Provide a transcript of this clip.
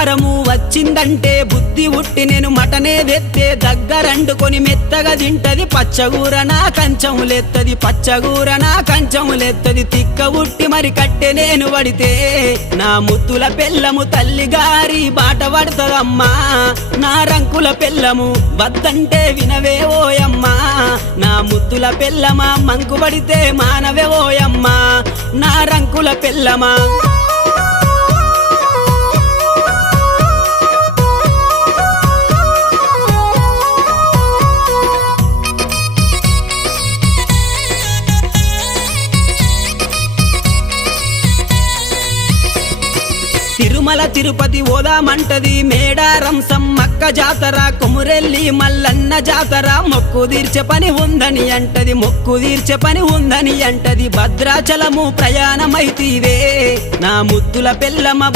వారము వచ్చిందంటే బుద్ధి ఉట్టి నేను మటనే తెత్తే దగ్గరండుకొని మెత్తగా తింటది పచ్చగూర నా కంచములెత్తది పచ్చగూర నా కంచములెత్తది తిక్క ఉట్టి మరి కట్టె నేను పడితే నా ముత్తుల పెళ్ళము తల్లిగారి బాట పడతదమ్మా నా రంకుల పెళ్ళము వద్దంటే వినవే ఓయమ్మా నా ముత్తుల పెళ్ళమా మంకు పడితే మానవే ఓయమ్మా నా రంకుల పెళ్ళమా తిరుమల తిరుపతి ఓదామంటది మేడారం సమ్మక్క జాతర కొమురెల్లి మల్లన్న జాతర మొక్కు తీర్చే పని ఉందని అంటది మొక్కు తీర్చే పని ఉందని అంటది భద్రాచలము ప్రయాణమైతీవే నా ముద్దుల పెళ్ళమ